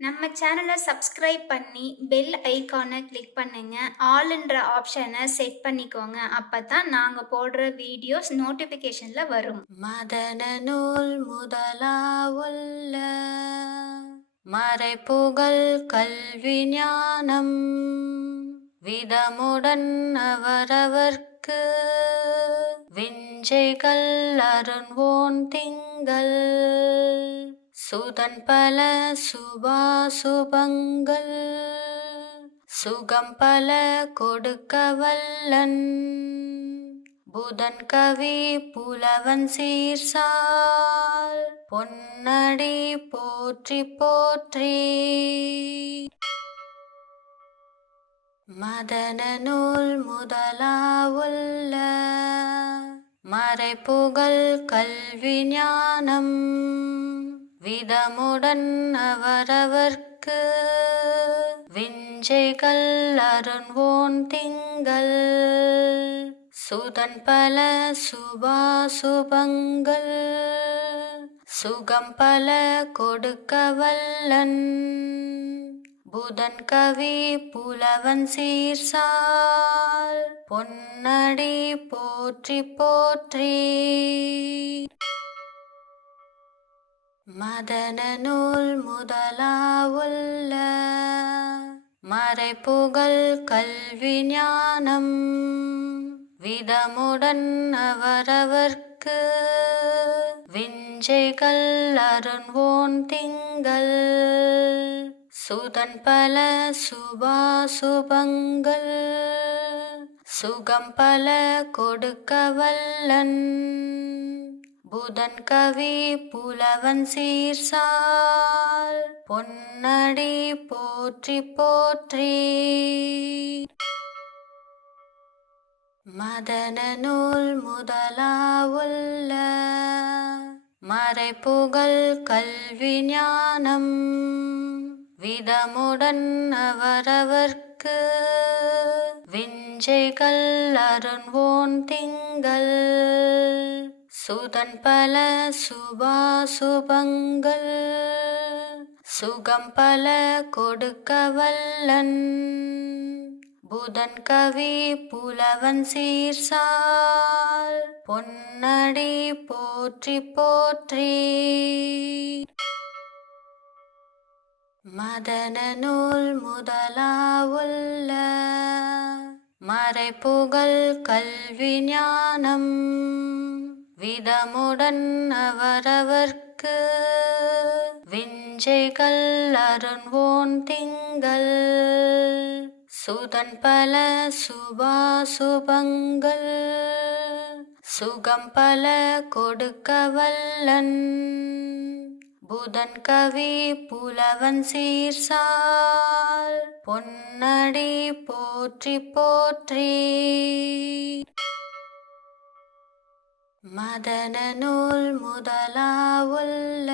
நம்ம சேனல சப்ஸ்கிரைப் பண்ணி, bell ஐகான click பண்ணுங்க. ஆல்ன்ற ஆப்ஷன செட் பண்ணிக்கோங்க. அப்பதான் நாங்க போடுற வீடியோஸ் நோட்டிஃபிகேஷன்ல வரும். மதன நூல் முதலாவுள்ள மறைப்புகழ் கல்வி ஞானம் விதமுடன் அவரவர்க்கு விஞ்சைகள் அருண்வோன் திங்கள் சுதன் பல சுபாசுபங்கள் சுகம் பல கொடுக்க வல்லன் புதன் கவி புலவன் சீர்சால் பொன்னடி போற்றி போற்றி. மதன நூல் முதலாவுள்ள மறைப்புகழ் கல்வி ஞானம் விதமுடன் அவரவர்க்கு விஞ்சைகள் அருண்வோன் திங்கள் சுதன் பல சுபாசுபங்கள் சுகம் பல கொடுக்க வல்லன் புதன் கவி புலவன் சீர்சால் பொன்னடி போற்றி போற்றி. மதன நூல் முதலாவுள்ள மறைப்புகழ் கல்வி ஞானம் விதமுடன் அவரவர்க்கு விஞ்சைகள் அருண்வோன் திங்கள் சுதன் பல சுபாசுபங்கள் சுகம் பல கொடுக்க வல்லன் புதன் கவி புலவன் சீர்சால் பொன்னடி போற்றி போற்றி. மதன நூல் முதலாவுள்ள மறைப்புகழ் கல்வி ஞானம் விதமுடன் அவரவர்க்கு விஞ்சைகள் அருண்வோன் திங்கள் சுதன் பல சுபாசுபங்கள் சுகம் பல கொடுக்க வல்லன் புதன் கவி புலவன் சீர்சால் பொன்னடி போற்றி போற்றி. மதன நூல் முதலாவுள்ள மறைப்புகழ் கல்வி ஞானம் விதமுடன் அவரவர்க்கு விஞ்சைகள் அருண்வோன் திங்கள் சுதன் பல சுபாசுபங்கள் சுகம் பல கொடுக்க வல்லன் புதன் கவி புலவன் சீர்சால் பொன்னடி போற்றி போற்றி. மதன நூல் முதலாவுள்ள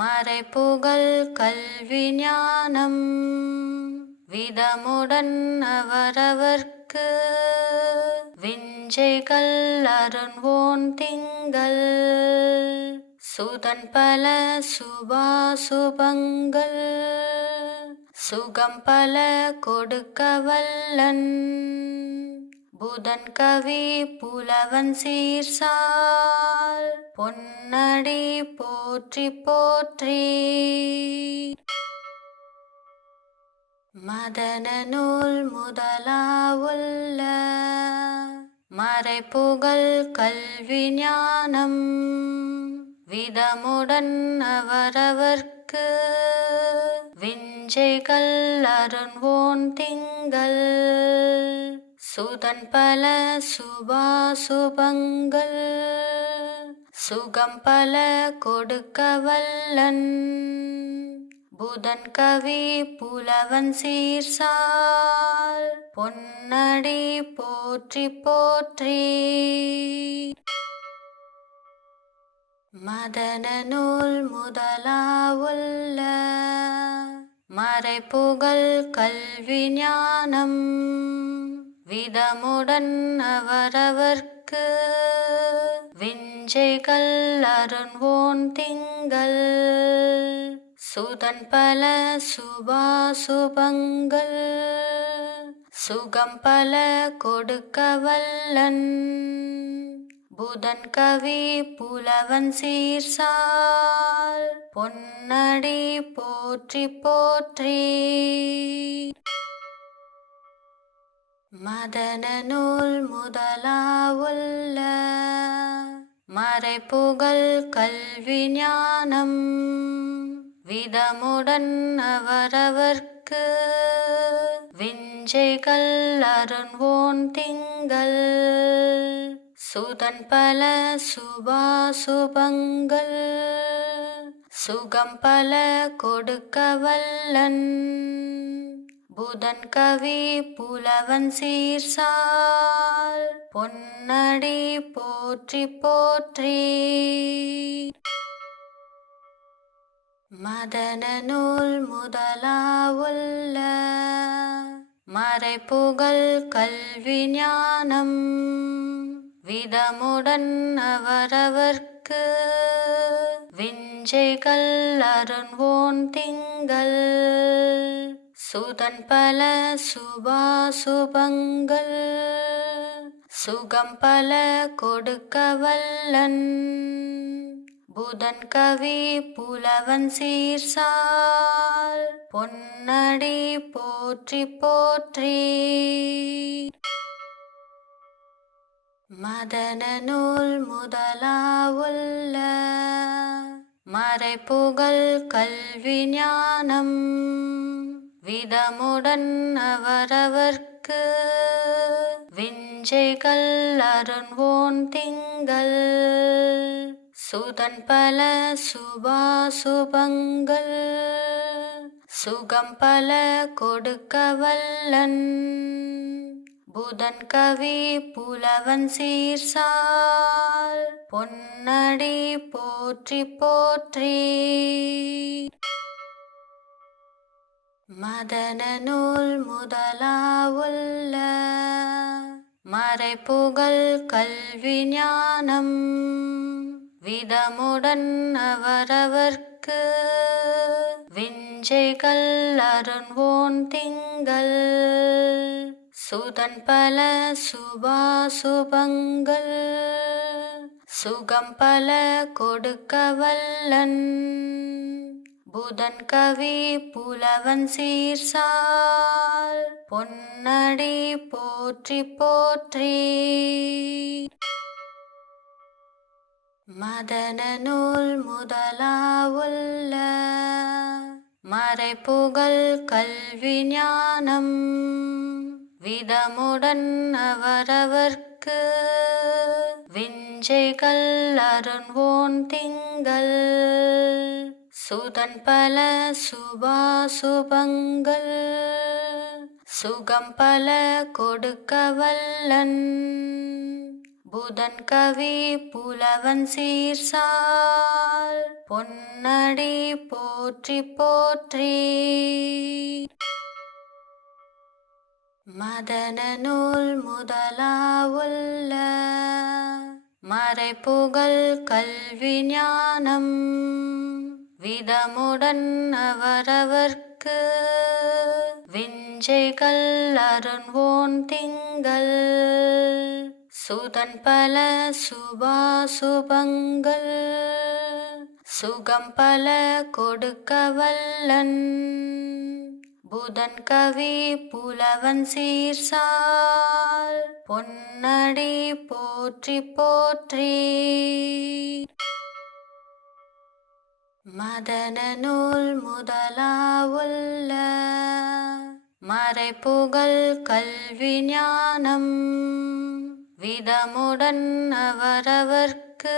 மறைப்புகழ் கல்வி ஞானம் விதமுடன் அவரவர்க்கு விஞ்சைகள் அருண்வோன் திங்கள் சுதன் பல சுபாசுபங்கள் சுகம் பல கொடுக்க வல்லன் புதன் கவி புலவன் சீர்சால் பொன்னடி போற்றி போற்றி. மதன நூல் முதலாவுள்ள மறைப்புகழ் கல்வி ஞானம் விதமுடன் அவரவர்க்கு விஞ்சைகள் அருண்வோன் திங்கள் சுதன் பல சுபாசுபங்கள் சுகம் பல கொடுக்க வல்லன் புதன் கவி புலவன் சீர்சால் பொன்னடி போற்றி போற்றி. மதன நூல் முதலாவுள்ள மறைப்புகழ் கல்வி ஞானம் விதமுடன் அவரவர்க்கு விஞ்சைகள் அருண்வோன் திங்கள் சுதன் பல சுபாசுபங்கள் சுகம் பல கொடுக்க வல்லன் புதன் கவி புலவன் சீர்சால் பொன்னடி போற்றி போற்றி. மதன நூல் முதலாவுள்ள மறைப்புகழ் கல்வி ஞானம் விதமுடன் அவரவர்க்கு விஞ்சைகள் அருண்வோன் திங்கள் சுதன் பல சுபாசுபங்கள் சுகம் பல கொடுக்க வல்லன் புதன் கவி புலவன் சீர்சால் பொன்னடி போற்றி போற்றி. மதன நூல் முதலாவுள்ள மறைப்புகழ் கல்வி ஞானம் விதமுடன் அவரவர்க்கு விஞ்சைகள் அருண்வோன் திங்கள் சுதன் பல சுபாசுபங்கள் சுகம் பல கொடுக்க வல்லன் புதன் கவி புலவன் சீர்சால் பொன்னடி போற்றி போற்றி. மதன நூல் முதலாவுள்ள மறைப்புகழ் கல்வி ஞானம் விதமுடன் அவரவர்க்கு விஞ்சைகள் அருண்வோன் திங்கள் சுதன் பல சுபாசுபங்கள் சுகம் பல கொடுக்க வல்லன் புதன் கவி புலவன் சீர்சால் பொன்னடி போற்றி போற்றி. மதன நூல் முதலாவுள்ள மறைப்புகழ் கல்வி ஞானம் விதமுடன் அவரவர்க்கு விஞ்சைகள் அருண்வோன் திங்கள் சுதன் பல சுபாசுபங்கள் சுகம் பல கொடுக்க வல்லன் புதன் கவி புலவன் சீர்சால் பொன்னடி போற்றி போற்றி. மதன நூல் முதலாவுள்ள மறைப்புகழ் கல்வி ஞானம் விதமுடன் அவரவர்க்கு விஞ்சைகள் அருண்வோன் திங்கள் சுதன் பல சுபாசுபங்கள் சுகம் பல கொடுக்க வல்லன் புதன் கவி புலவன் சீர்சால் பொன்னடி போற்றி போற்றி. மதன நூல் முதலாவுள்ள மறைப்புகழ் கல்வி ஞானம் விதமுடன் அவரவர்க்கு விஞ்சைகள் அருண்வோன் திங்கள் சுதன் பல சுபாசுபங்கள் சுகம் பல கொடுக்க வல்லன் புதன் கவி புலவன் சீர்சால் பொன்னடி போற்றி போற்றி. மதன நூல் முதலாவுள்ள மறைப்புகழ் கல்வி ஞானம் விதமுடன் அவரவர்க்கு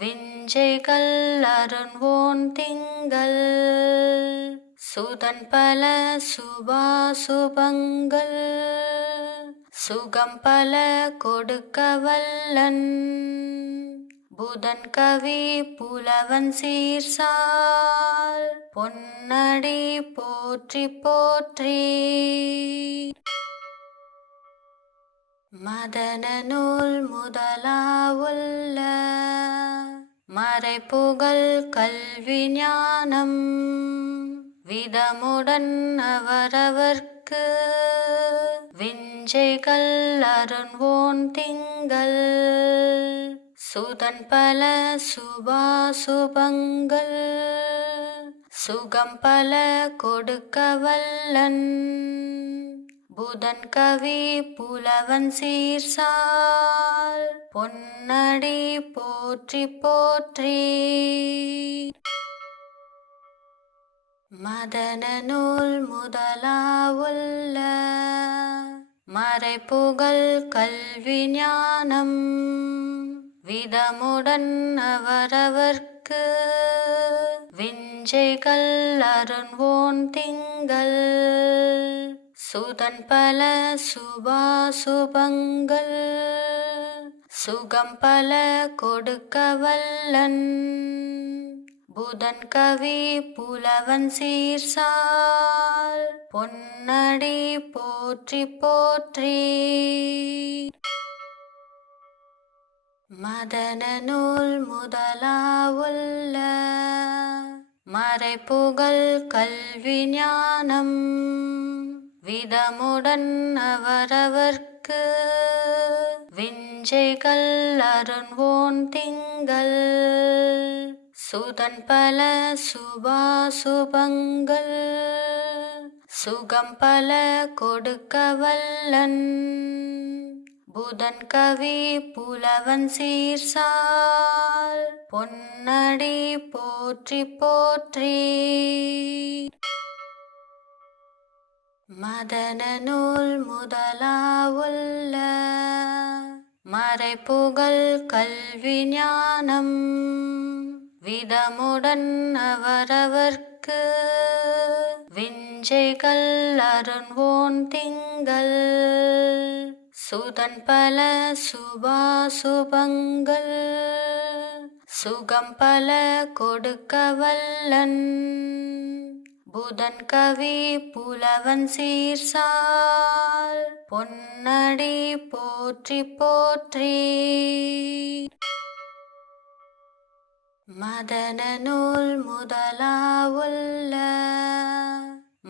விஞ்சைகள் அருண்வோன் திங்கள் சுதன் பல சுபாசுபங்கள் சுகம் பல கொடுக்க வல்லன் புதன் கவி புலவன் சீர்சால் பொன்னடி போற்றி போற்றி. மதன நூல் முதலாவுள்ள மறைபுகழ் கல்வி ஞானம் விதமுடன் அவரவர்க்கு விஞ்சைகள் அருண்வோன் திங்கள் சுதன் பல சுபாசுபங்கள் சுகம் பல கொடுக்க வல்லன் புதன் கவி புலவன் சீர்சால் பொன்னடி போற்றி போற்றி. மதன நூல் முதலாவுள்ள மறைபுகழ் கல்வி ஞானம் விதமுடன் அவரவர்க்கு விஞ்சைகள் அருண்வோன் திங்கள் சுதன் பல சுபாசுபங்கள் சுகம் பல கொடுக்க வல்லன் புதன் கவி புலவன் சீர்சால் பொன்னடி போற்றி போற்றி. மதன நூல் முதலாவுள்ள மறைபுகழ் கல்வி ஞானம் விதமுடன் அவரவர்க்கு விஞ்சைகள் அருண்வோன் திங்கள் சுதன் பல சுபாசுபங்கள் சுகம் பல கொடுக்க வல்லன் புதன் கவி புலவன் சீர்சால் பொன்னடி போற்றி போற்றி. மதன நூல் முதலாவுள்ள மறைபுகழ் கல்வி ஞானம் விதமுடன் அவரவர்க்கு விஞ்சைகள் அருண்வோன் திங்கள் சுதன் பல சுபாசுபங்கள் சுகம் பல கொடுக்க வல்லன் புதன் கவி புலவன் சீர்சால் பொன்னடி போற்றி போற்றி. மதன நூல் முதலாவுள்ள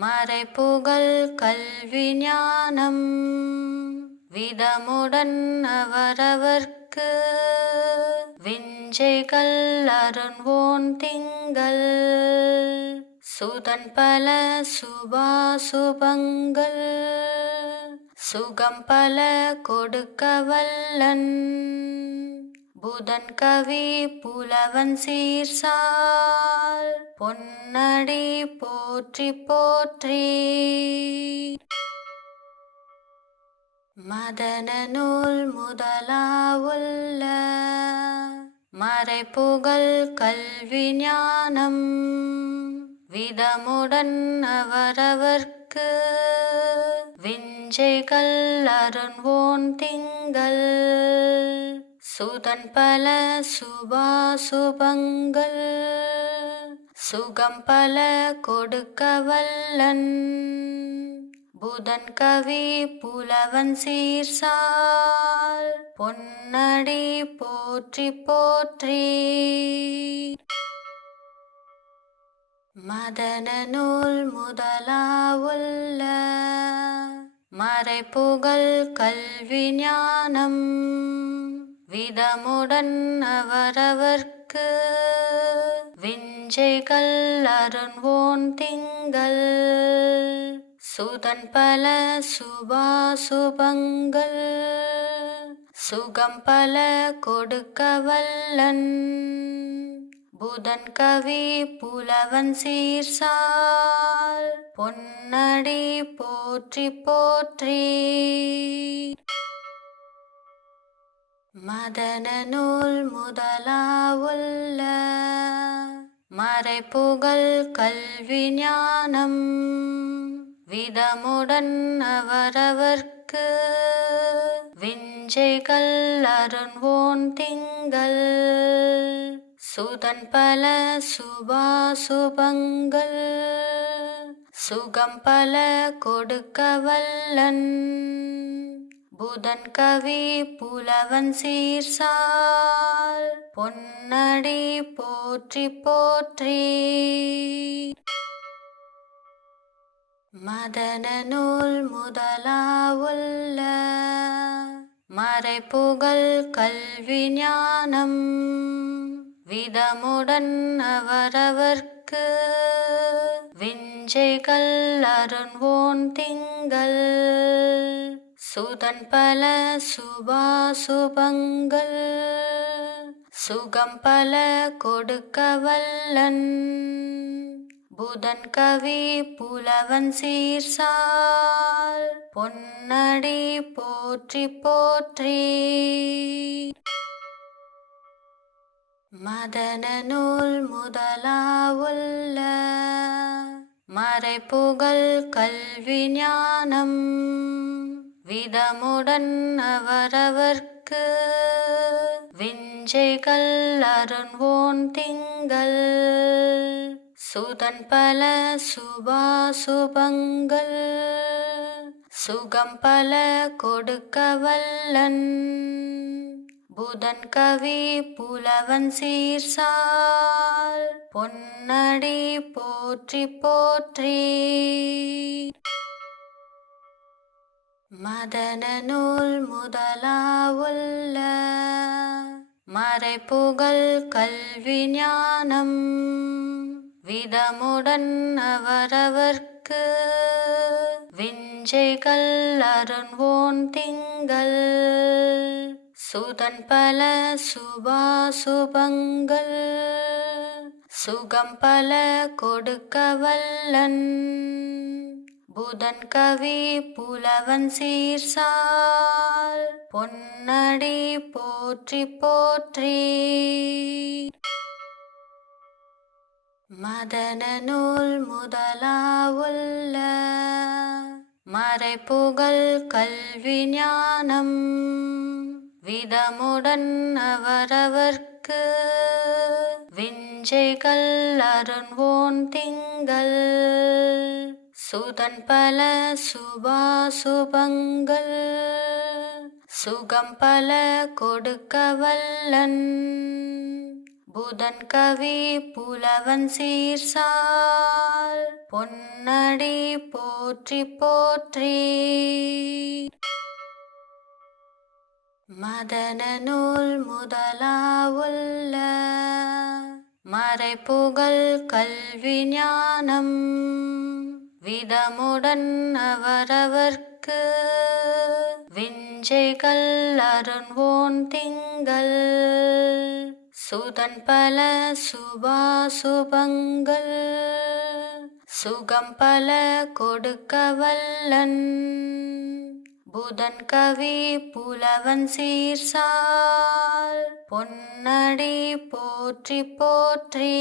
மறைபுகழ் கல்வி ஞானம் விதமுடன் அவரவர்க்கு விஞ்சைகள் அருண்வோன் திங்கள் சுதன் பல சுபாசுபங்கள் சுகம் பல கொடுக்க வல்லன் புதன் கவி புலவன் சீர்சால் பொன்னடி போற்றி போற்றி. மதன நூல் முதலாவுள்ள மறைபுகழ் கல்வி ஞானம் விதமுடன் அவரவர்க்கு விஞ்சைகள் அருண்வோன் திங்கள் சுதன் பல சுபாசுபங்கள் சுகம் பல கொடுக்க வல்லன் புதன் கவி புலவன் சீர்சால் பொன்னடி போற்றி போற்றி. மதன நூல் முதலாவுள்ள மறைபுகழ் கல்வி ஞானம் விதமுடன் அவரவர்க்கு விஞ்சைகள் அருண்வோன் திங்கள் சுதன் பல சுபாசுபங்கள் சுகம் பல கொடுக்க வல்லன் புதன் கவி புலவன் சீர்சால் பொன்னடி போற்றி போற்றி. மதன நூல் முதலாவுள்ள மறைபுகழ் கல்வி ஞானம் விதமுடன் அவரவர்க்கு விஞ்சைகள் அருண்வோன் திங்கள் சுதன் பல சுபாசுபங்கள் சுகம் பல கொடுக்க வல்லன் புதன் கவி புலவன் சீர்சால் பொன்னடி போற்றி போற்றி. மதன நூல் முதலாவுள்ள மறைபுகழ் கல்வி ஞானம் விதமுடன் அவரவர்க்கு விஞ்சைகள் அருண்வோன் திங்கள் சுதன் பல சுபாசுபங்கள் சுகம் பல கொடுக்க வல்லன் புதன் கவி புலவன் சீர்சால் பொன்னடி போற்றி போற்றி. மதன நூல் முதலாவுள்ள மறைபுகழ் கல்வி ஞானம் விதமுடன் அவரவர்க்கு விஞ்சைகள் அருண்வோன் திங்கள் சுதன் பல சுபாசுபங்கள் சுகம் பல கொடுக்க வல்லன் புதன் கவி புலவன் சீர்சால் பொன்னடி போற்றி போற்றி. மதன நூல் முதலாவுள்ள மறைபுகழ் கல்வி ஞானம் விதமுடன் அவரவர்க்கு விஞ்சைகள் அருண்வோன் திங்கள் சுதன் பல சுபாசுபங்கள் சுகம் பல கொடுக்க வல்லன் புதன் கவி புலவன் சீர்சால் பொன்னடி போற்றி போற்றி. மதன நூல் முதலாவுள்ள மறைபுகழ் கல்வி ஞானம் விதமுடன் அவரவர்க்கு விஞ்சைகள் அருண்வோன் திங்கள் சுதன் பல சுபாசுபங்கள் சுகம் பல கொடுக்க வல்லன் புதன் கவி புலவன் சீர்சால் பொன்னடி போற்றி போற்றி. மதன நூல் முதலாவுள்ள மறைபுகழ் கல்வி ஞானம் விதமுடன் அவரவர்க்கு விஞ்சைகள் அருண்வோன் திங்கள் சுதன் பல சுபாசுபங்கள் சுகம் பல கொடுக்க வல்லன் புதன் கவி புலவன் சீர்சால் பொன்னடி போற்றி போற்றி.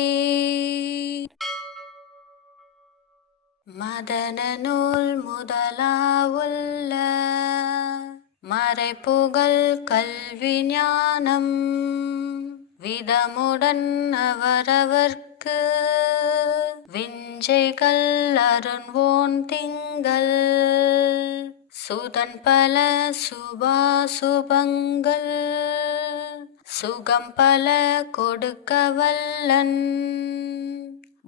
மதன நூல் முதலாவுள்ள மறைபுகழ் கல்வி ஞானம் விதமுடன் அவரவர்க்கு விஞ்சைகள் அருண்வோன் திங்கள் சுதன் பல சுபாசுபங்கள் சுகம் பல கொடுக்க வல்லன்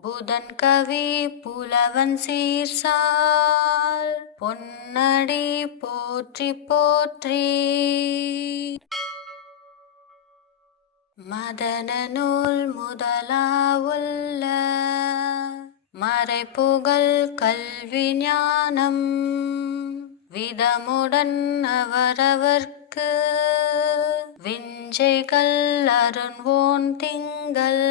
புதன் கவி புலவன் சீர்சால் பொன்னடி போற்றி போற்றி. மதன நூல் முதலாவுள்ள மறைபுகழ் கல்வி ஞானம் விதமுடன் அவரவர்க்கு விஞ்சைகள் அருண்வோன் திங்கள்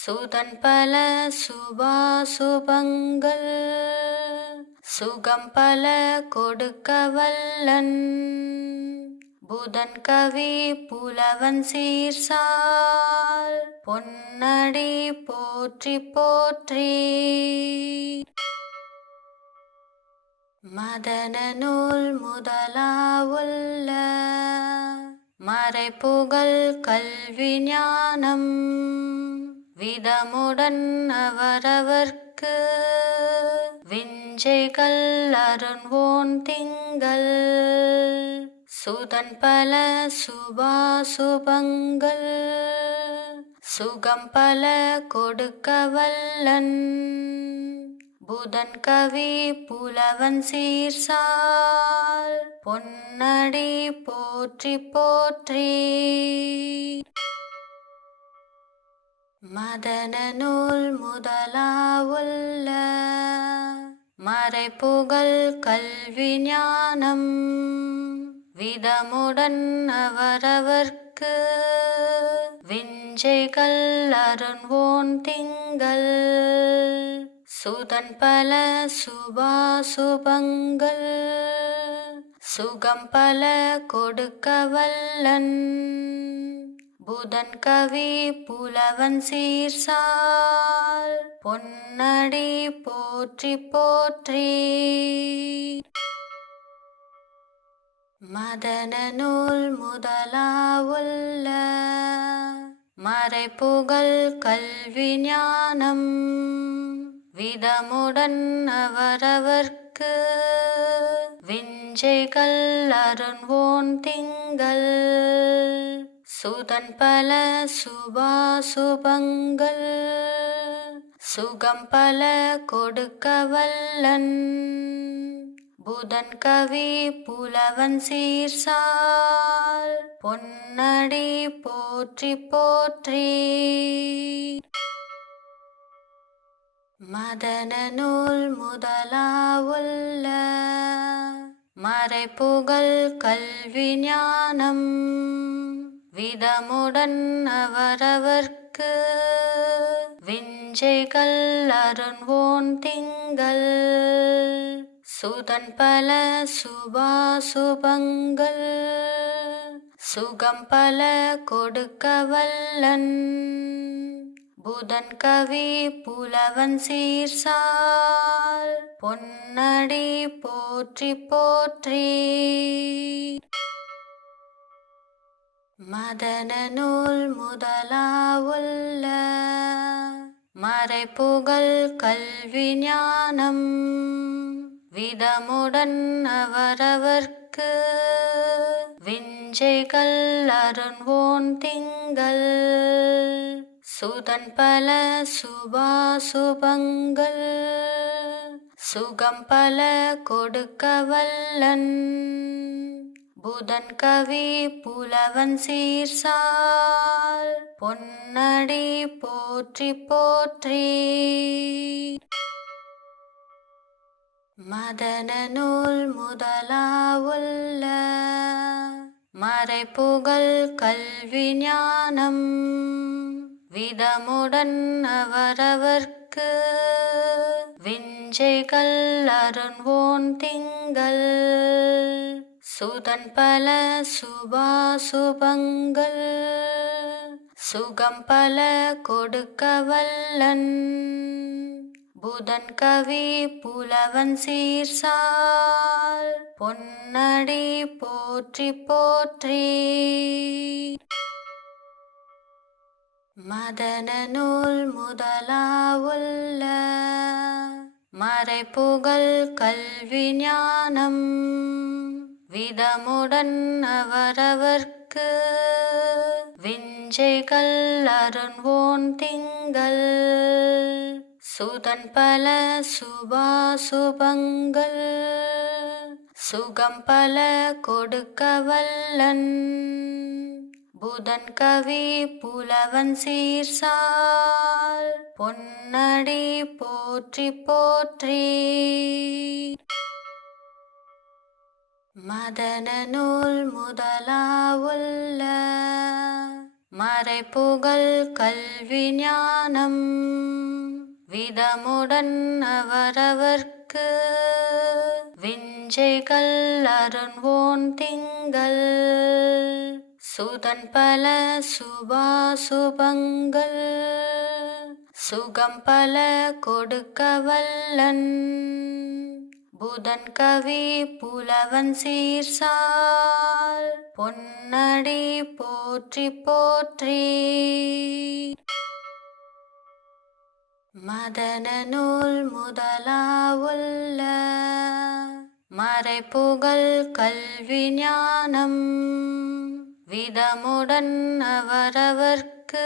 சுதன் பல சுபாசுபங்கள் சுகம் பல கொடுக்க வல்லன் புதன் கவி புலவன் சீர்சால் பொன்னடி போற்றி போற்றி. மதன நூல் முதலாவுள்ள மறைபுகழ் கல்வி ஞானம் விதமுடன் அவரவர்க்கு விஞ்சைகள் அருண்வோன் திங்கள் சுதன் பல சுபாசுபங்கள் சுகம் பல கொடுக்க வல்லன் புதன் கவி புலவன் சீர்சால் பொன்னடி போற்றி போற்றி. மதன நூல் முதலாவுள்ள மறைபுகழ் கல்வி ஞானம் விதமுடன் அவரவர்க்கு விஞ்சைகள் அருண்வோன் திங்கள் சுதன் பல சுபாசுபங்கள் சுகம் பல கொடுக்க வல்லன் புதன் கவி புலவன் சீர்சால் பொன்னடி போற்றி போற்றி. மதன நூல் முதலாவுள்ள மறைபுகழ் கல்வி ஞானம் விதமுடன் அவரவர்க்கு விஞ்சைகள் அருண்வோன் திங்கள் சுதன் பல சுபாசுபங்கள் சுகம் பல கொடுக்க வல்லன் புதன் கவி புலவன் சீர்சால் பொன்னடி போற்றி போற்றி. மதன நூல் முதலாவுள்ள மறைபுகழ் கல்வி ஞானம் விதமுடன் அவரவர்க்கு விஞ்சைகள் அருண்வோன் திங்கள் சுதன் பல சுபாசுபங்கள் சுகம் பல கொடுக்க வல்லன் புதன் கவி புலவன் சீர்சால் பொன்னடி போற்றி போற்றி. மதன நூல் முதலாவுள்ள மறைபுகழ் கல்வி ஞானம் விதமுடன் அவரவர்க்கு விஞ்சைகள் அருண்வோன் திங்கள் சுதன் பல சுபாசுபங்கள் சுகம் பல கொடுக்க வல்லன் புதன் கவி புலவன் சீர்சால் பொன்னடி போற்றி போற்றி. மதன நூல் முதலாவுள்ள மறைபுகழ் கல்வி ஞானம் விதமுடன் அவரவர்க்கு விஞ்சைகள் அருண்வோன் திங்கள் சுதன் பல சுபாசுபங்கள் சுகம் பல கொடுக்க வல்லன் புதன் கவி புலவன் சீர்சால் பொன்னடி போற்றி போற்றி. மதன நூல் முதலாவுள்ள மறைபுகழ் கல்வி ஞானம் விதமுடன் அவரவர்க்கு விஞ்சைகள் அருண்வோன் திங்கள் சுதன் பல சுபாசுபங்கள் சுகம் பல கொடுக்க வல்லன் புதன் கவி புலவன் சீர்சால் பொன்னடி போற்றி போற்றி. மதன நூல் முதலாவுள்ள மறைபுகழ் கல்வி ஞானம் விதமுடன் அவரவர்க்கு விஞ்சைகள் அருண்வோன் திங்கள் சுதன் பல சுபாசுபங்கள் சுகம் பல கொடுக்க வல்லன் புதன் கவி புலவன் சீர்சால் பொன்னடி போற்றி போற்றி. மதன நூல் முதலாவுள்ள மறைபுகழ் கல்வி ஞானம் விதமுடன் அவரவர்க்கு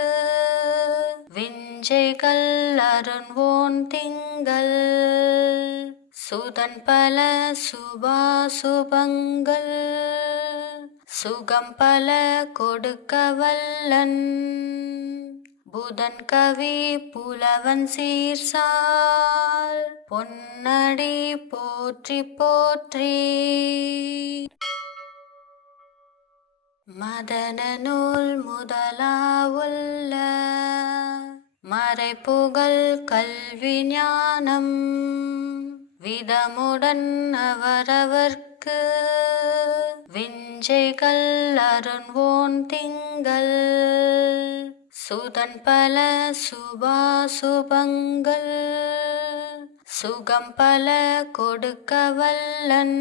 விஞ்சைகள் அருண்வோன் திங்கள் சுதன் பல சுபாசுபங்கள் சுகம் பல கொடுக்க வல்லன் புதன் கவி புலவன் சீர்சால் பொன்னடி போற்றி போற்றி. மதன நூல் முதலாவுள்ள மறைபுகழ் கல்வி ஞானம் விதமுடன் அவரவர்க்கு விஞ்சைகள் அருண்வோன் திங்கள் சுதன் பல சுபாசுபங்கள் சுகம் பல கொடுக்க வல்லன்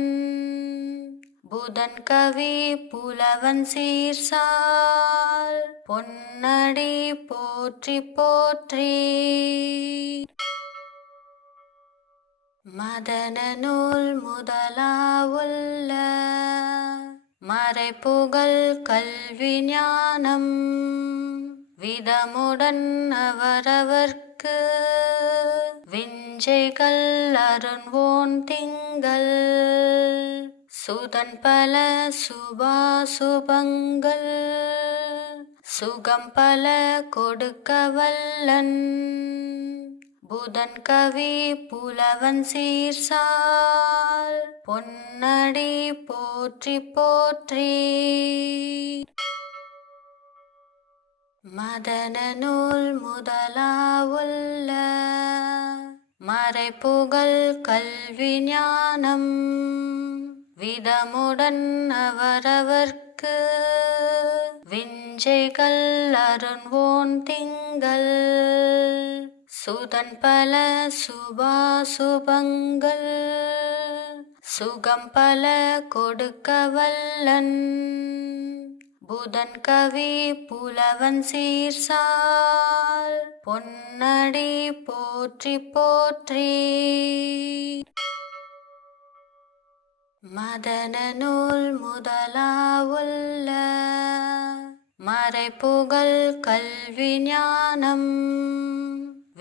புதன் கவி புலவன் சீர்சால் பொன்னடி போற்றி போற்றி. மதன நூல் முதலாவுள்ள மறைபுகழ் கல்வி ஞானம் விதமுடன் அவரவர்க்கு விஞ்சைகள் அருண்வோன் திங்கள் சுதன் பல சுபாசுபங்கள் சுகம் பல கொடுக்க வல்லன் புதன் கவி புலவன் சீர்சால் பொன்னடி போற்றி போற்றி. மதன நூல் முதலாவுள்ள மறைபுகழ் கல்வி ஞானம் விதமுடன் அவரவர்க்கு விஞ்சைகள் அருண்வோன் திங்கள் சுதன் பல சுபாசுபங்கள் சுகம் பல கொடுக்க வல்லன் புதன் கவி புலவன் சீர்சால் பொன்னடி போற்றி போற்றி. மதன நூல் முதலாவுள்ள மறைபுகழ் கல்வி ஞானம்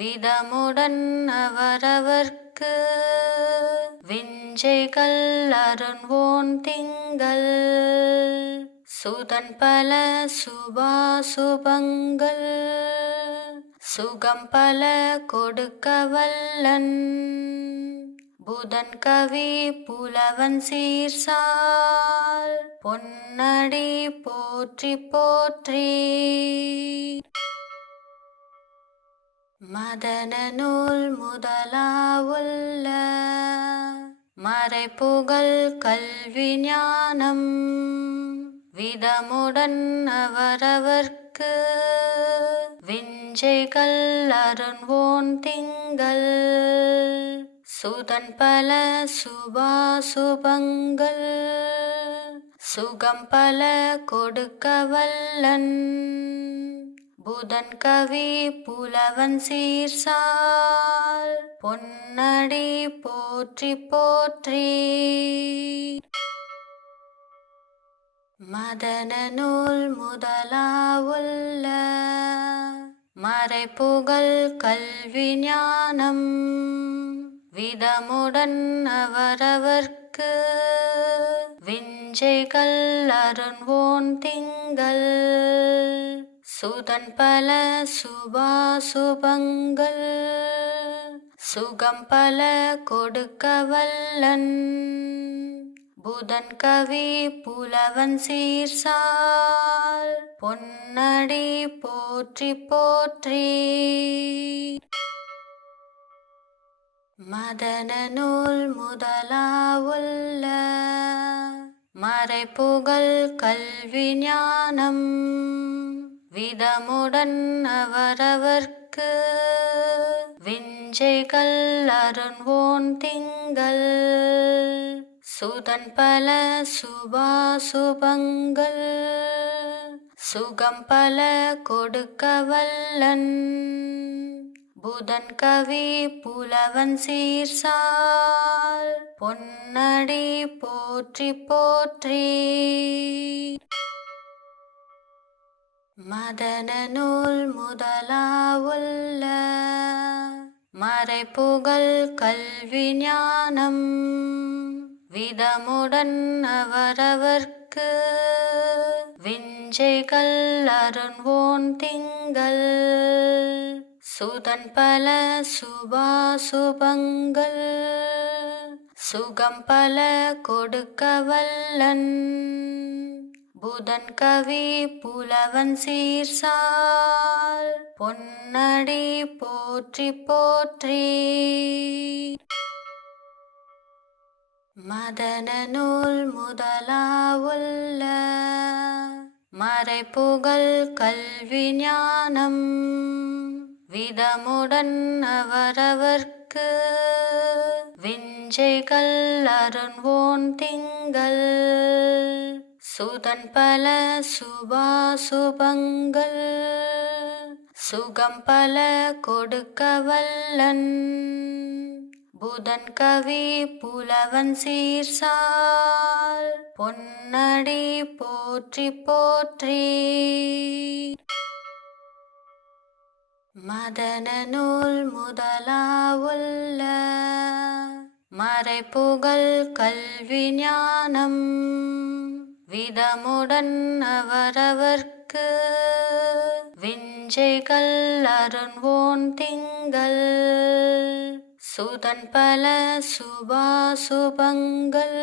விதமுடன் அவரவர்க்கு விஞ்சைகள் அருண்வோன் திங்கள் சுதன் பல சுபாசுபங்கள் சுகம் பல கொடுக்க வல்லன் புதன் கவி புலவன் சீர்சால் பொன்னடி போற்றி போற்றி. மதன நூல் முதலாவுள்ள மறைபுகழ் கல்வி ஞானம் விதமுடன் அவரவர்க்கு விஞ்சைகள் அருண்வோன் திங்கள் சுதன் பல சுபாசுபங்கள் சுகம் பல கொடுக்க வல்லன் புதன் கவி புலவன் சீர்சால் பொன்னடி போற்றி போற்றி. மதன நூல் முதலாவுள்ள மறைபுகழ் கல்வி ஞானம் விதமுடன் அவரவர்க்கு விஞ்சைகள் அருண்வோன் திங்கள் சுதன் பல சுபாசுபங்கள் சுகம் பல கொடுக்க வல்லன் புதன் கவி புலவன் சீர்சால் பொன்னடி போற்றி போற்றி. மதன நூல் முதலாவுள்ள மறைபுகழ் கல்வி ஞானம் விதமுடன் அவரவர்க்கு விஞ்சைகள் அருண்வோன் திங்கள் சுதன் பல சுபாசுபங்கள் சுகம் பல கொடுக்க வல்லன் புதன் கவி புலவன் சீர்சால் பொன்னடி போற்றி போற்றி. மதன நூல் முதலாவுள்ள மறைபுகழ் கல்வி ஞானம் விதமுடன் அவரவர்க்கு விஞ்சைகள் அருண்வோன் திங்கள் சுதன் பல சுபாசுபங்கள் சுகம் பல கொடுக்க வல்லன் புதன் கவி புலவன் சீர்சால் பொன்னடி போற்றி போற்றி. மதன நூல் முதலாவுள்ள மறைபுகழ் கல்வி ஞானம் விதமுடன் அவரவர்க்கு விஞ்சைகள் அருண்வோன் திங்கள் சுதன் பல சுபாசுபங்கள் சுகம் பல கொடுக்க வல்லன் புதன் கவி புலவன் சீர்சால் பொன்னடி போற்றி போற்றி. மதன நூல் முதலாவுள்ள மறைபுகழ் கல்வி ஞானம் விதமுடன் அவரவர்க்கு விஞ்சைகள் அருண்வோன் திங்கள் சுதன் பல சுபாசுபங்கள்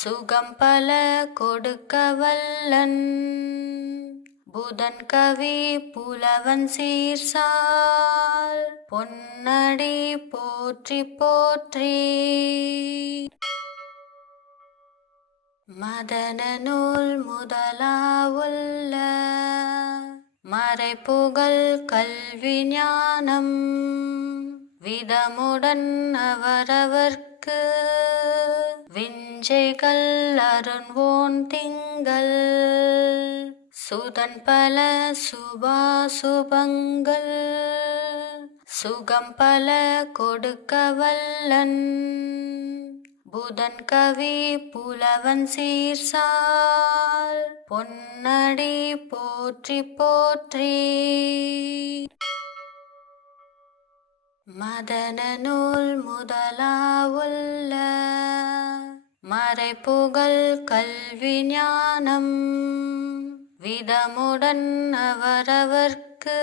சுகம் பல கொடுக்க வல்லன் புதன் கவி புலவன் சீர்சால் பொன்னடி போற்றி போற்றி. மதன நூல் முதலாவுள்ள மறைபுகழ் கல்வி ஞானம் விதமுடன் அவரவர்க்கு விஞ்சைகள் அருண்வோன் திங்கள் சுதன் பல சுபாசுபங்கள் சுகம் பல கொடுக்க வல்லன் புதன் கவி புலவன் சீர்சால் பொன்னடி போற்றி போற்றி. மதன நூல் முதலாவுள்ள மறைபுகழ் கல்வி ஞானம் விதமுடன் அவரவர்க்கு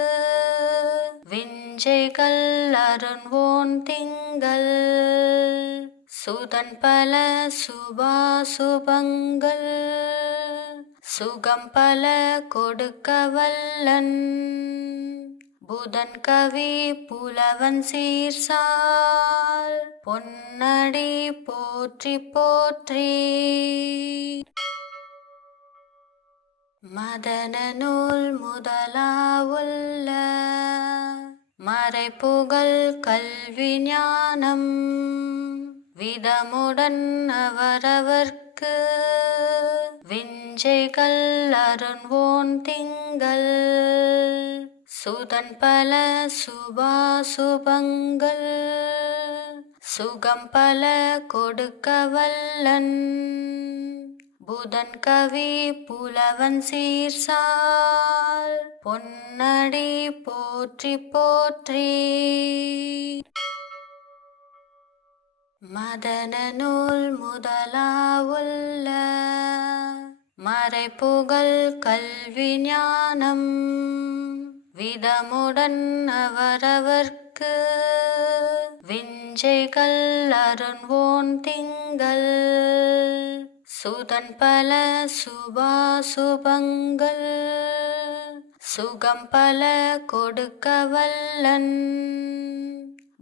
விஞ்சைகள் அருண்வோன் திங்கள் சுதன் பல சுபாசுபங்கள் சுகம் பல கொடுக்க வல்லன் புதன் கவி புலவன் சீர்சால் பொன்னடி போற்றி போற்றி. மதன நூல் முதலாவுள்ள மறைபுகழ் கல்வி ஞானம் விதமுடன் அவரவர்க்கு விஞ்சைகள் அருண்வோன் திங்கள் சுதன் பல சுபாசுபங்கள் சுகம் பல கொடுக்க வல்லன் புதன் கவி புலவன் சீர்சால் பொன்னடி போற்றி போற்றி. மதன நூல் முதலாவுள்ள மறைபுகழ் கல்வி ஞானம் விதமுடன் அவரவர்க்கு விஞ்சைகள் அருண்வோன் திங்கள் சுதன் பல சுபாசுபங்கள் சுகம் பல கொடுக்க வல்லன்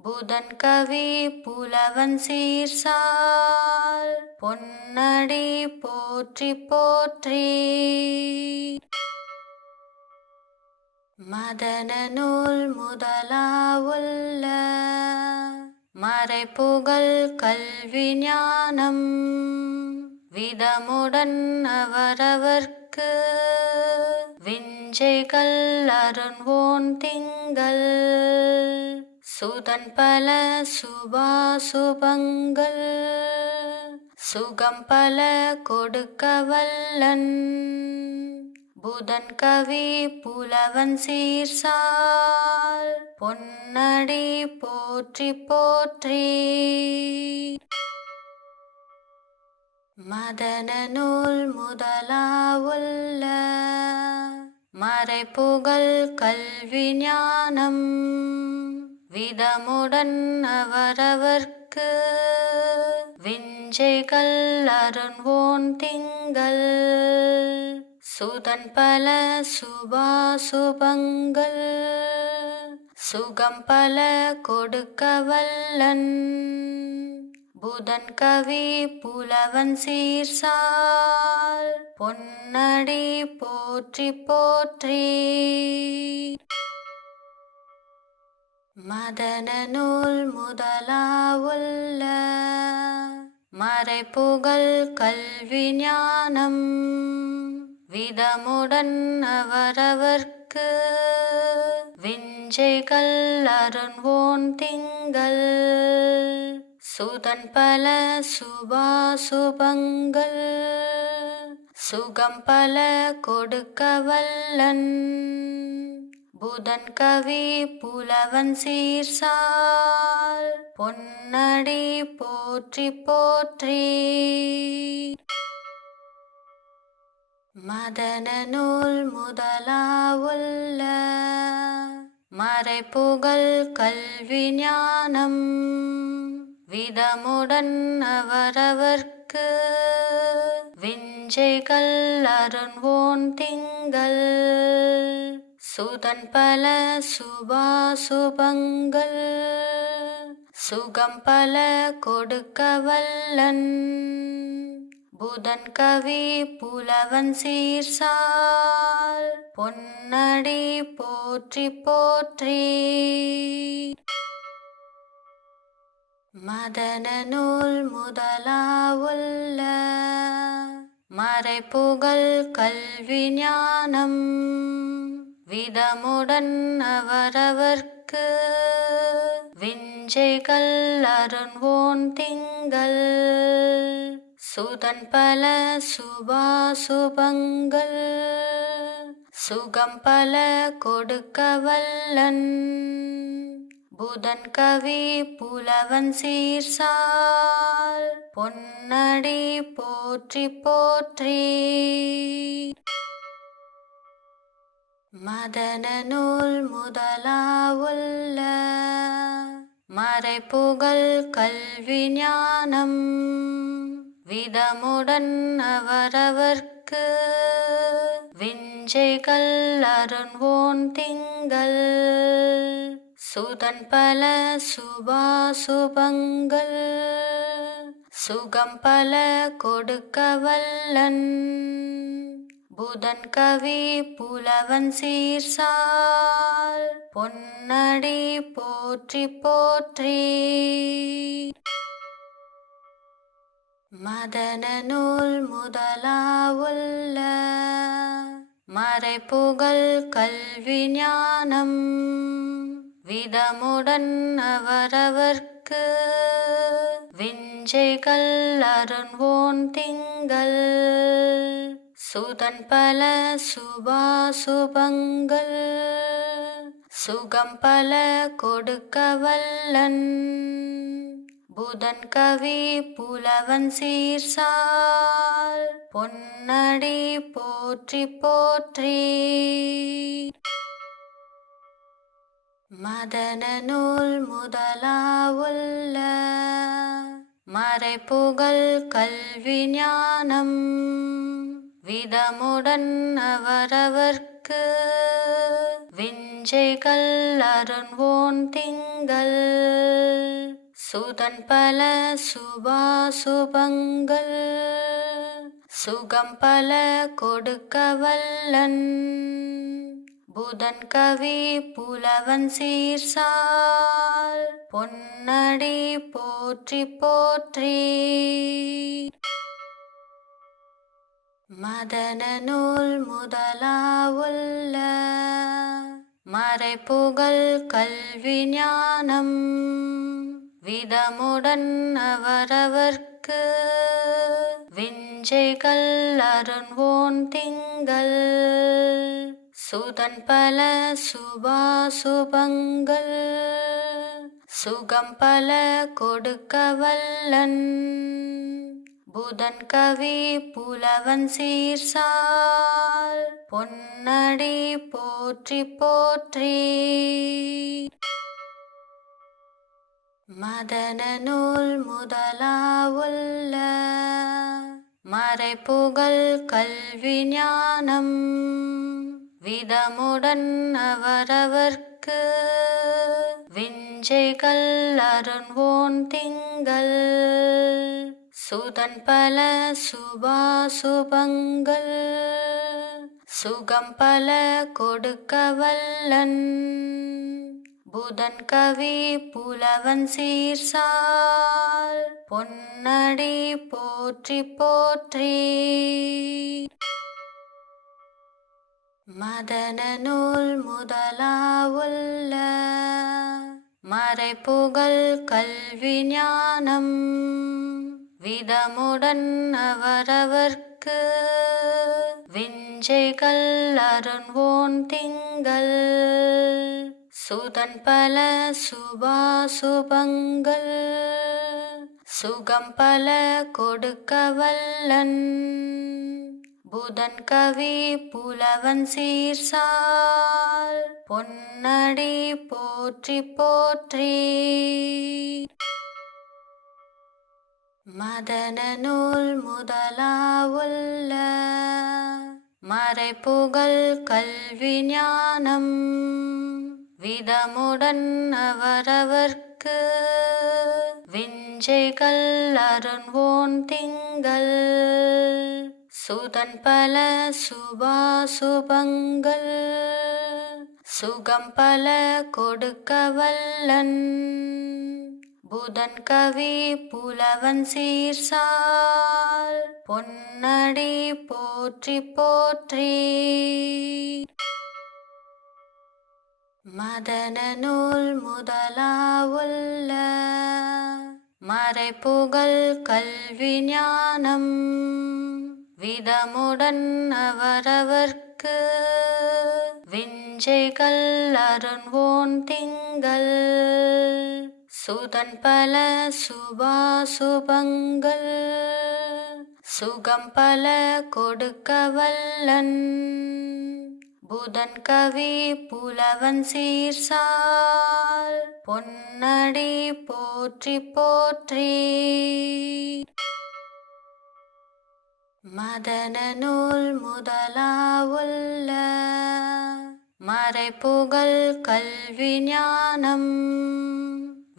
புதன் கவி புலவன் சீர்சால் பொன்னடி போற்றி போற்றி. மதன நூல் முதலாவுள்ள மறைபுகழ் கல்வி ஞானம் விதமுடன் அவரவர்க்கு விஞ்சைகள் விஞ்சைகள் அருண்வோன் திங்கள் சுதன் பல சுபாசுபங்கள் சுகம் பல கொடுக்க வல்லன் புதன் கவி புலவன் சீர்சால் பொன்னடி போற்றி போற்றி. மதன நூல் முதலாவுள்ள மறைப்புகழ் கல்வி ஞானம் விதமுடன் அவரவர்க்கு விஞ்சைகள் அருண்வோன் திங்கள் சுதன் பல சுபாசுபங்கள் சுகம் பல கொடுக்க வல்லன் புதன் கவி புலவன் சீர்சால் பொன்னடி போற்றி போற்றி. மதன நூல் முதலாவுள்ள மறைப்புகழ் கல்வி ஞானம் விதமுடன் அவரவர்க்கு விஞ்சைகள் அருண்வோன் திங்கள் சுதன் பல சுபாசுபங்கள் சுகம் பல கொடுக்க வல்லன் புதன் கவி புலவன் சீர்சால் பொன்னடி போற்றி போற்றி. மதன நூல் முதலாவுள்ள மறைப்புகழ் கல்வி ஞானம் விதமுடன் அவரவர்க்கு விஞ்சைகள் அருண்வோன் திங்கள் சுதன் பல சுபாசுபங்கள் சுகம் பல கொடுக்க வல்லன் புதன் கவி புலவன் சீர்சால் பொன்னடி போற்றி போற்றி. மதன நூல் முதலாவுள்ள மறைப்புகழ் கல்வி ஞானம் விதமுடன் அவரவர்க்கு விஞ்சைகள் அருண்வோன் திங்கள் சுதன் பல சுபாசுபங்கள் சுகம் பல கொடுக்க வல்லன் புதன் கவி புலவன் சீர்சால் பொன்னடி போற்றி போற்றி. மதன நூல் முதலாவுள்ள மறைப்புகழ் கல்வி ஞானம் விதமுடன் அவரவர்க்கு விஞ்சைகள் அருண்வோன் திங்கள் சுதன் பல சுபாசுபங்கள் சுகம் பல கொடுக்க வல்லன் புதன் கவி புலவன் சீர்சால் பொன்னடி போற்றி போற்றி. மதன நூல் முதலாவுள்ள மறைப்புகழ் கல்வி ஞானம் விதமுடன் அவரவர்க்கு விஞ்சைகள் அருண்வோன் திங்கள் சுதன் பல சுபாசுபங்கள் சுகம் பல கொடுக்க வல்லன் புதன் கவி புலவன் சீர்சால் பொன்னடி போற்றி போற்றி. மதன நூல் முதலாவுள்ள மறைப்புகழ் கல்வி ஞானம் விதமுடன் அவரவர்க்கு விஞ்சைகள் அருண்வோன் திங்கள் சுதன் பல சுபாசுபங்கள் சுகம் பல கொடுக்க வல்லன் புதன் கவி புலவன் சீர்சால் பொன்னடி போற்றி போற்றி. மதன நூல் முதலாவுள்ள மறைப்புகழ் கல்வி ஞானம் விதமுடன் அவரவர்க்கு விஞ்சைகள் அருண்வோன் திங்கள் சுதன் பல சுபாசுபங்கள் சுகம் பல கொடுக்க வல்லன் புதன் கவி புலவன் சீர்சால் பொன்னடி போற்றி போற்றி. மதன நூல் முதலாவுள்ள மறைப்புகழ் கல்வி ஞானம் விதமுடன் அவரவர்க்கு விஞ்சைகள் அருண்வோன் திங்கள் சுதன் பல சுபாசுபங்கள் சுகம் பல கொடுக்க வல்லன் புதன் கவி புலவன் சீர்சால் பொன்னடி போற்றி போற்றி. மதன நூல் முதலாவுள்ள மறைப்புகழ் கல்வி ஞானம் விதமுடன் அவரவர்க்கு விஞ்சைகள் அருண்வோன் திங்கள் சுதன் பல சுபாசுபங்கள் சுகம் பல கொடுக்க வல்லன் புதன் கவி புலவன் சீர்சால் பொன்னடி போற்றி போற்றி. மதன நூல் முதலாவுள்ள மறைப்புகழ் கல்வி ஞானம் விதமுடன் அவரவர்க்கு விஞ்சைகள் அருண்வோன் திங்கள் சுதன் பல சுபாசுபங்கள் சுகம் பல கொடுக்க வல்லன் புதன் கவி புலவன் சீர்சால் பொன்னடி போற்றி போற்றி. மதன நூல் முதலாவுள்ள மறைப்புகழ் கல்வி ஞானம் விதமுடன் அவரவர்க்கு விஞ்சைகள் அருண்வோன் திங்கள் சுதன் பல சுபாசுபங்கள் சுகம் பல கொடுக்க வல்லன் புதன் கவி புலவன் சீர்சால் பொன்னடி போற்றி போற்றி. மதன நூல் முதலாவுள்ள மறைப்புகழ் கல்வி ஞானம்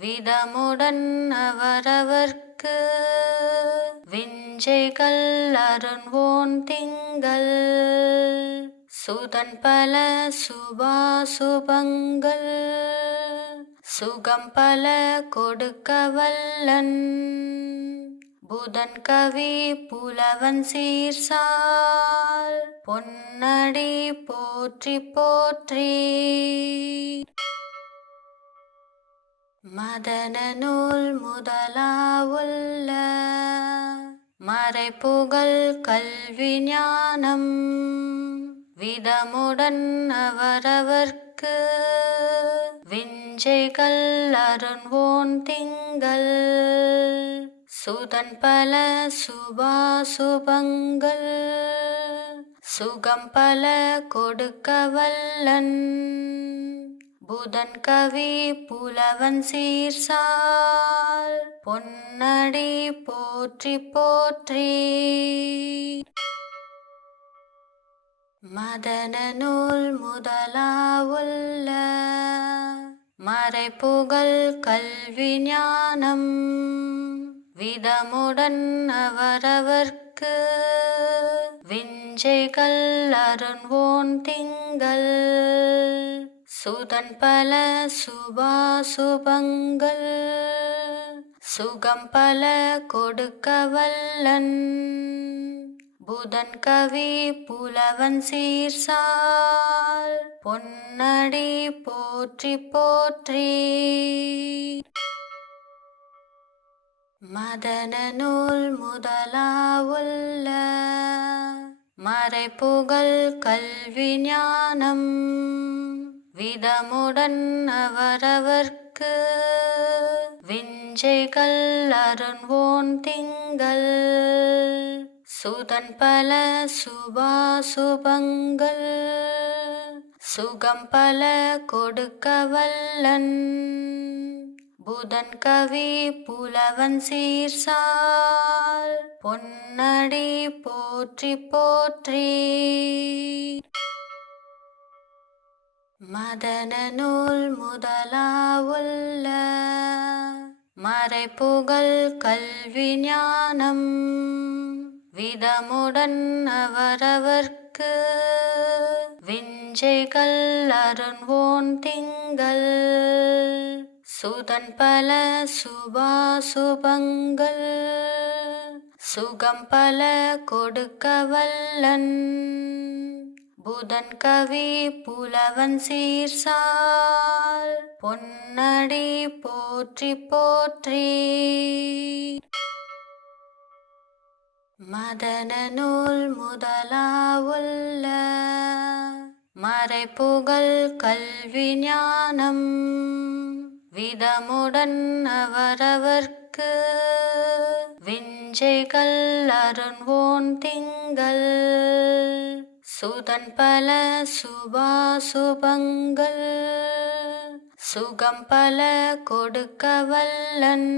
விதமுடன் அவரவர்க்கு விஞ்சைகள் அருண்வோன் திங்கள் சுதன் பல சுபாசுபங்கள் சுகம் பல கொடுக்க வல்லன் புதன் கவி புலவன் சீர்சால் பொன்னடி போற்றி போற்றி. மதன நூல் முதலாவுள்ள மறைப்புகழ் கல்வி ஞானம் விதமுடன் அவரவர்க்கு விஞ்சைகள் அருண்வோன் திங்கள் சுதன் பல சுபாசுபங்கள் சுகம் பல கொடுக்க வல்லன் புதன் கவி புலவன் சீர்சால் பொன்னடி போற்றி போற்றி. மதன நூல் முதலாவுள்ள மறைப்புகழ் கல்வி ஞானம் விதமுடன் அவரவர்க்கு விஞ்சைகள் அருண்வோன் திங்கள் சுதன் பல சுபாசுபங்கள் சுகம் பல கொடுக்க வல்லன் புதன் கவி புலவன் சீர்சால் பொன்னடி போற்றி போற்றி. மதன நூல் முதலாவுள்ள மறைப்புகழ் கல்வி ஞானம் விதமுடன் அவரவர்க்கு விஞ்சைகள் அருண்வோன் திங்கள் சுதன் பல சுபாசுபங்கள் சுகம் பல கொடுக்க வல்லன் புதன் கவி புலவன் சீர்சால் பொன்னடி போற்றி போற்றி. மதன நூல் முதலாவுள்ள மறைப்புகழ் கல்வி ஞானம் விதமுடன் அவரவர்க்கு விஞ்சைகள் அருண்வோன் திங்கள் சுதன் பல சுபாசுபங்கள் சுகம் பல கொடுக்க வல்லன் புதன் கவி புலவன் சீர்சால் பொன்னடி போற்றி போற்றி. மதன நூல் முதலாவுள்ள மறைப்புகழ் கல்வி ஞானம் விதமுடன் அவரவர்க்கு விஞ்சைகள் அருண்வோன் திங்கள் சுதன் பல சுபாசுபங்கள் சுகம் பல கொடுக்க வல்லன்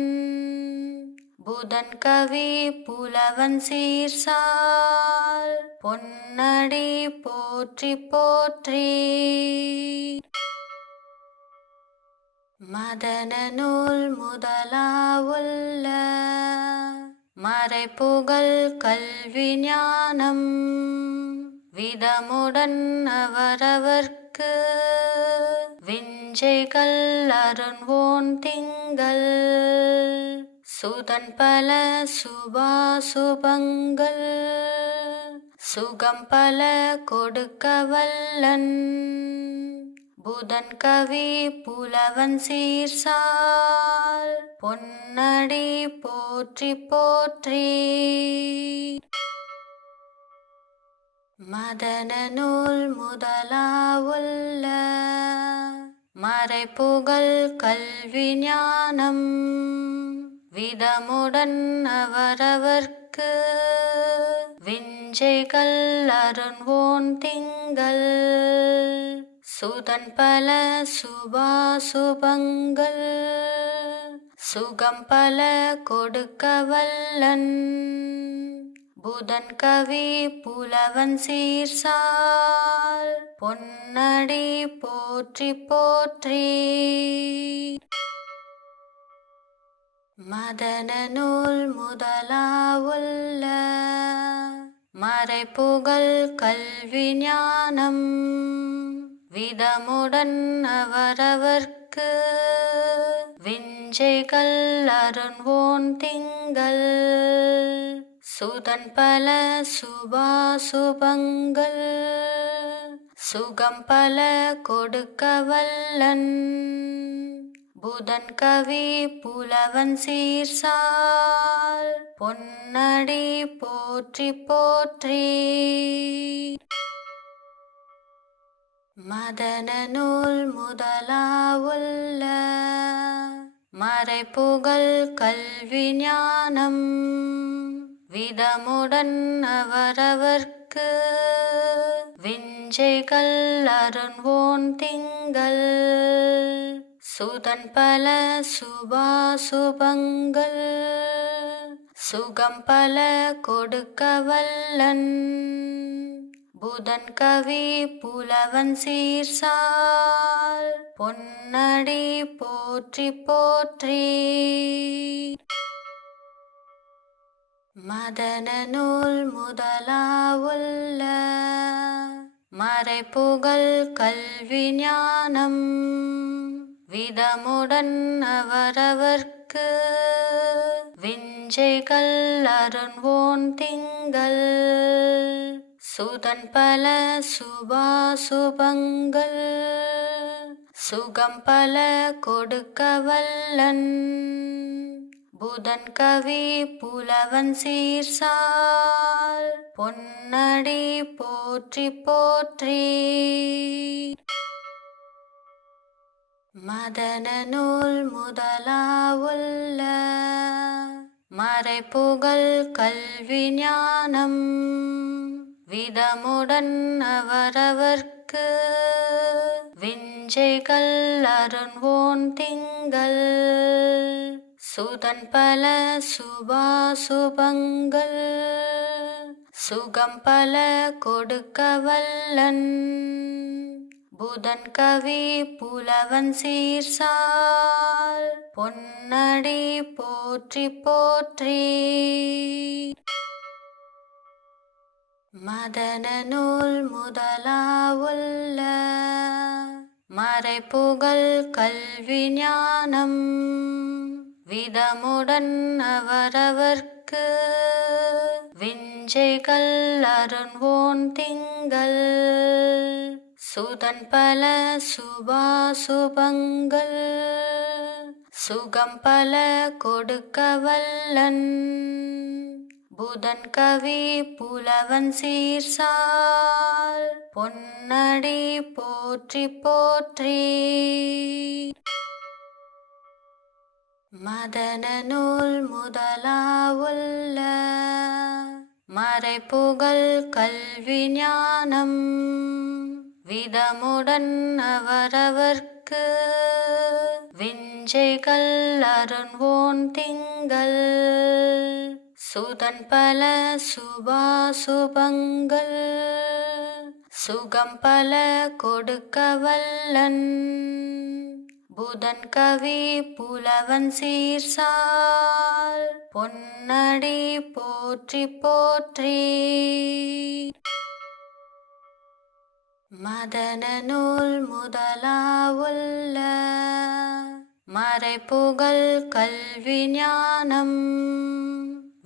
புதன் கவி புலவன் சீர்சால் பொன்னடி போற்றி போற்றி. மதன நூல் முதலாவுள்ள மறைப்புகழ் கல்வி ஞானம் விதமுடன் அவரவர்க்கு விஞ்சைகள் அருண்வோன் திங்கள் சுதன் பல சுபாசுபங்கள் சுகம் பல கொடுக்க வல்லன் புதன் கவி புலவன் சீர்சால் பொன்னடி போற்றி போற்றி. மதன நூல் முதலாவுள்ள மறைப்புகழ் கல்வி ஞானம் விதமுடன் அவரவர்க்கு விஞ்சைகள் அருண்வோன் திங்கள் சுதன் பல சுபாசுபங்கள் சுகம் பல கொடுக்க வல்லன் புதன் கவி புலவன் சீர்சால் பொன்னடி போற்றி போற்றி. மதன நூல் முதலாவுள்ள மறைப்புகழ் கல்வி ஞானம் விதமுடன் அவரவர்க்கு விஞ்சைகள் அருண்வோன் திங்கள் சுதன் பல சுபாசுபங்கள் சுகம் பல கொடுக்க வல்லன் புதன் கவி புலவன் சீர்சால் பொன்னடி போற்றி போற்றி. மதன நூல் முதலாவுள்ள மறைப்புகழ் கல்வி ஞானம் விதமுடன் அவரவர்க்கு விஞ்சைகள் அருண்வோன் திங்கள் சுதன் பல சுபாசுபங்கள் சுகம் பல கொடுக்க வல்லன் புதன் கவி புலவன் சீர்சால் பொன்னடி போற்றி போற்றி. மதன நூல் முதலாவுள்ள மறைப்புகழ் கல்வி ஞானம் விதமுடன் அவரவர்க்கு விஞ்சைகள் விஞ்சைகள் அருண்வோன் திங்கள் சுதன் பல சுபாசுபங்கள் சுகம் பல கொடுக்க வல்லன் புதன் கவி புலவன் சீர்சால் பொன்னடி போற்றி போற்றி. மதன நூல் முதலாவுள்ள மறைப்புகழ் கல்வி ஞானம் விதமுடன் அவரவர்க்கு விஞ்சைகள் அருண்வோன் திங்கள் சுதன் பல சுபாசுபங்கள் சுகம் பல கொடுக்க வல்லன் புதன் கவி புலவன் சீர்சால் பொன்னடி போற்றி போற்றி. மதன நூல் முதலாவுள்ள மறைப்புகழ் கல்வி ஞானம் விதமுடன் அவரவர்க்கு விஞ்சைகள் அருண்வோன் திங்கள் சுதன் பல சுபாசுபங்கள் சுகம் பல கொடுக்க வல்லன் புதன் கவி புலவன் சீர்சால் பொன்னடி போற்றி போற்றி. மதன நூல் முதலாவுள்ள மறைப்புகழ் கல்வி ஞானம் விதமுடன் அவரவர்க்கு விஞ்சைகள் அருண்வோன் திங்கள் சுதன் பல சுபாசுபங்கள் சுகம் பல கொடுக்க வல்லன் புதன் கவி புலவன் சீர்சால் பொன்னடி போற்றி போற்றி. மதன நூல் முதலாவுள்ள மறைப்புகழ் கல்வி ஞானம்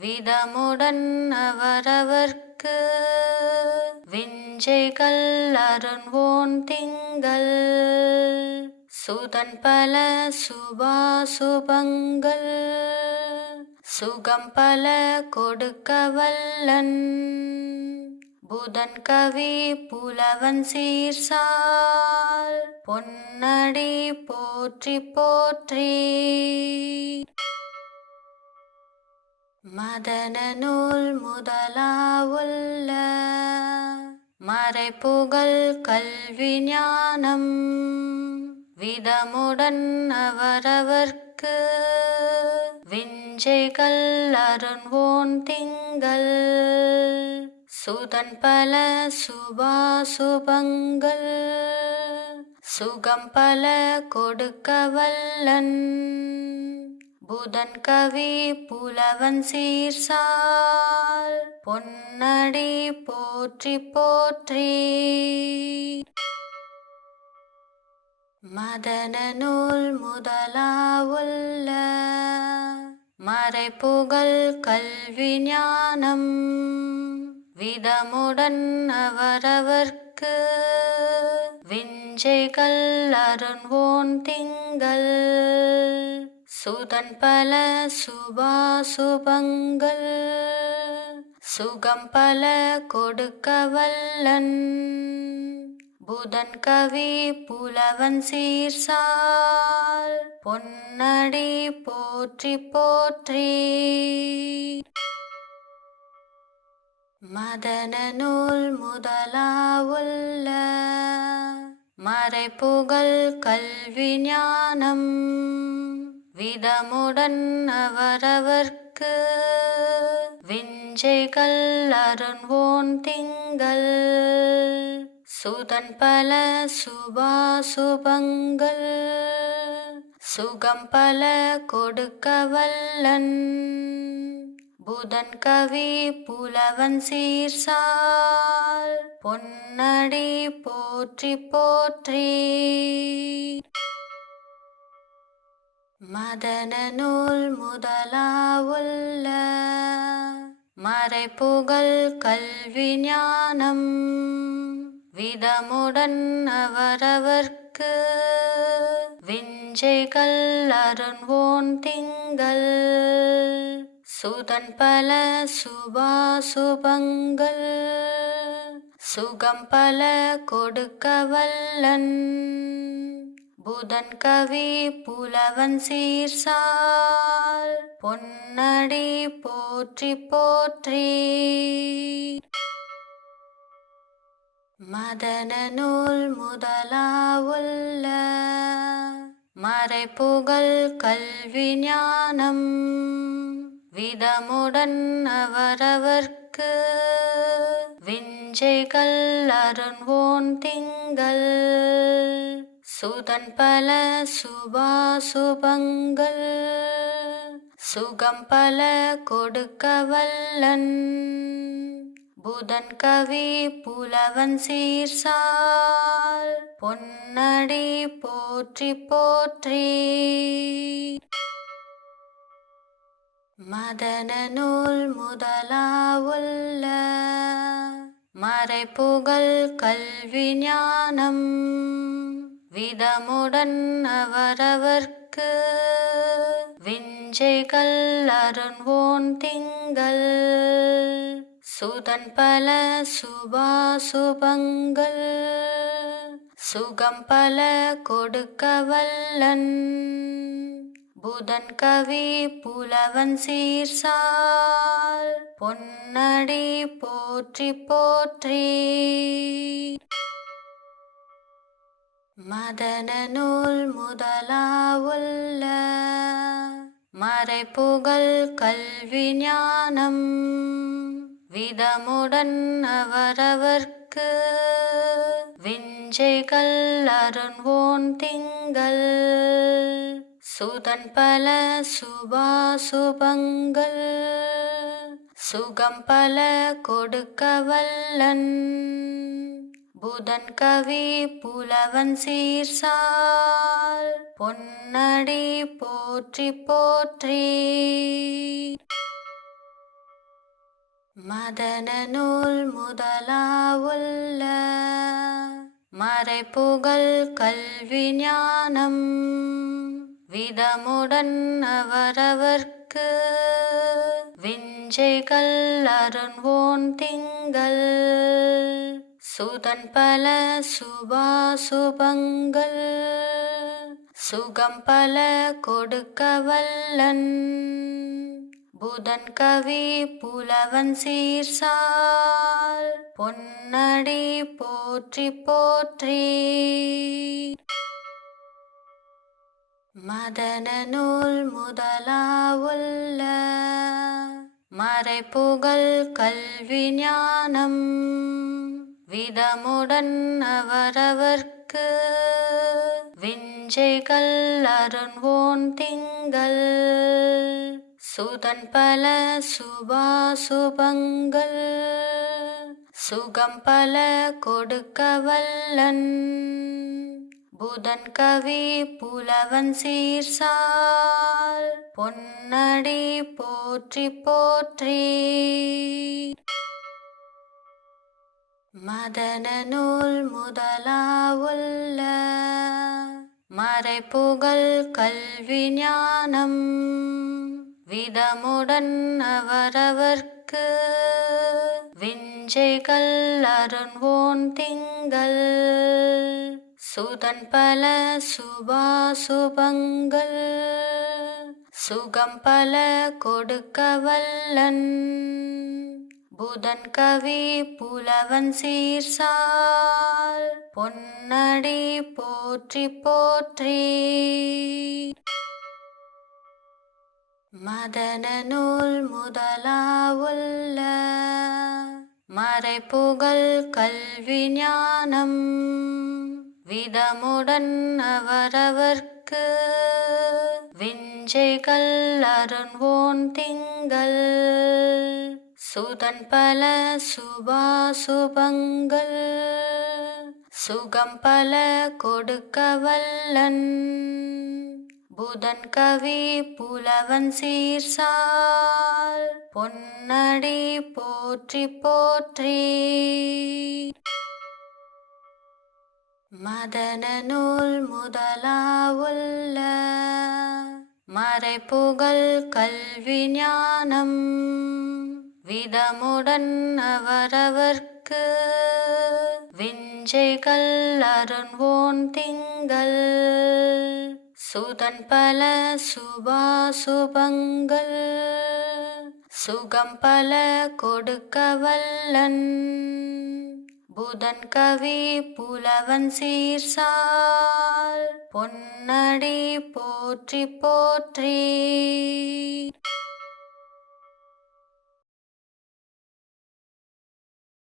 விதமுடன் அவரவர்க்கு விஞ்சைகள் அருண்வோன் திங்கள் சுதன் பல சுபாசுபங்கள் சுகம் பல கொடுக்க வல்லன் புதன் கவி புலவன் சீர்சால் பொன்னடி போற்றி போற்றி. மதன நூல் முதலாவுள்ள மறைப்புகழ் கல்வி ஞானம் விதமுடன் அவரவர்க்கு விஞ்சைகள் அருண்வோன் திங்கள் சுதன் பல சுபாசுபங்கள் சுகம் பல கொடுக்க வல்லன் புதன் கவி புலவன் சீர்சால் பொன்னடி போற்றி போற்றி. மதன நூல் முதலாவுள்ள மறைப்புகழ் கல்வி ஞானம் விதமுடன் அவரவர்க்கு விஞ்சைகள் அருண்வோன் திங்கள் சுதன் பல சுபாசுபங்கள் சுகம் பல கொடுக்க வல்லன் புதன் கவி புலவன் சீர்சால் பொன்னடி போற்றி போற்றி. மதன நூல் முதலாவுள்ள மறைப்புகழ் கல்வி ஞானம் விதமுடன் அவரவர்க்கு விஞ்சைகள் அருண்வோன் திங்கள் சுதன் பல சுபாசுபங்கள் சுகம் பல கொடுக்க வல்லன் புதன் கவி புலவன் சீர்சால் பொன்னடி போற்றி போற்றி. மதன நூல் முதலாவுள்ள மறைப்புகழ் கல்வி ஞானம் விதமுடன் அவரவர்க்கு விஞ்சைகள் அருண்வோன் திங்கள் சுதன் பல சுபாசுபங்கள் சுகம் பல கொடுக்க வல்லன் புதன் கவி புலவன் சீர்சால் பொன்னடி போற்றி போற்றி. மதன நூல் முதலாவுள்ள மறைப்புகழ் கல்வி ஞானம் விதமுடன் அவரவர்க்கு விஞ்சைகள் அருண்வோன் திங்கள் சுதன் பல சுபாசுபங்கள் சுகம் பல கொடுக்க வல்லன் புதன் கவி புலவன் சீர்சால் பொன்னடி போற்றி போற்றி. மதன நூல் முதலாவுள்ள மறைப்புகழ் கல்வி ஞானம் விதமுடன் அவரவர்க்கு விஞ்சைகள் அருண்வோன் திங்கள் சுதன் பல சுபாசுபங்கள் சுகம் பல கொடுக்க வல்லன் புதன் கவி புலவன் சீர்சால் பொன்னடி போற்றி போற்றி. மதன நூல் முதலாவுள்ள மறைப்புகழ் கல்வி ஞானம் விதமுடன் அவரவர்க்கு விஞ்சைகள் அருண்வோன் திங்கள் சுதன் பல சுபாசுபங்கள் சுகம் பல கொடுக்க வல்லன் புதன் கவி புலவன் சீர்சால் பொன்னடி போற்றி போற்றி. மதன நூல் முதலாவுள்ள மறைப்புகழ் கல்வி ஞானம் விதமுடன் அவரவர்க்கு விஞ்சைகள் அருண்வோன் திங்கள் சுதன் பல சுபாசுபங்கள் சுகம் பல கொடுக்க வல்லன் புதன் கவி புலவன் சீர்சால் பொன்னடி போற்றி போற்றி. மதன நூல் முதலாவுள்ள மறைப்புகழ் கல்வி ஞானம் விதமுடன் அவரவர்க்கு விஞ்சைகள் அருண்வோன் திங்கள் சுதன் பல சுபாசுபங்கள் சுகம் பல கொடுக்க வல்லன் புதன் கவி புலவன் சீர்சால் பொன்னடி போற்றி போற்றி. மதன நூல் முதலாவுள்ள மறைப்புகழ் கல்வி ஞானம் விதமுடன் அவரவர்க்கு விஞ்சைகள் அருண்வோன் திங்கள் சுதன் பல சுபாசுபங்கள் சுகம் பல கொடுக்க வல்லன் புதன் கவி புலவன் சீர்சால் பொன்னடி போற்றி போற்றி. மதன நூல் முதலாவுள்ள மறைப்புகழ் கல்வி ஞானம் விதமுடன் அவரவர்க்கு விஞ்சைகள் அருண்வோன் திங்கள் சுதன் பல சுபாசுபங்கள் சுகம் பல கொடுக்க வல்லன் புதன் கவி புலவன் சீர்சால் பொன்னடி போற்றி போற்றி. மதன நூல் முதலாவுள்ள மறைபுகழ் கல்வி ஞானம் விதமுடன் அவரவர்க்கு விஞ்சைகள் அருண்வோன் திங்கள் சுதன் பல சுபாசுபங்கள் சுகம் பல கொடுக்க வல்லன் புதன் கவி புலவன் சீர்சால் பொன்னடி போற்றி போற்றி.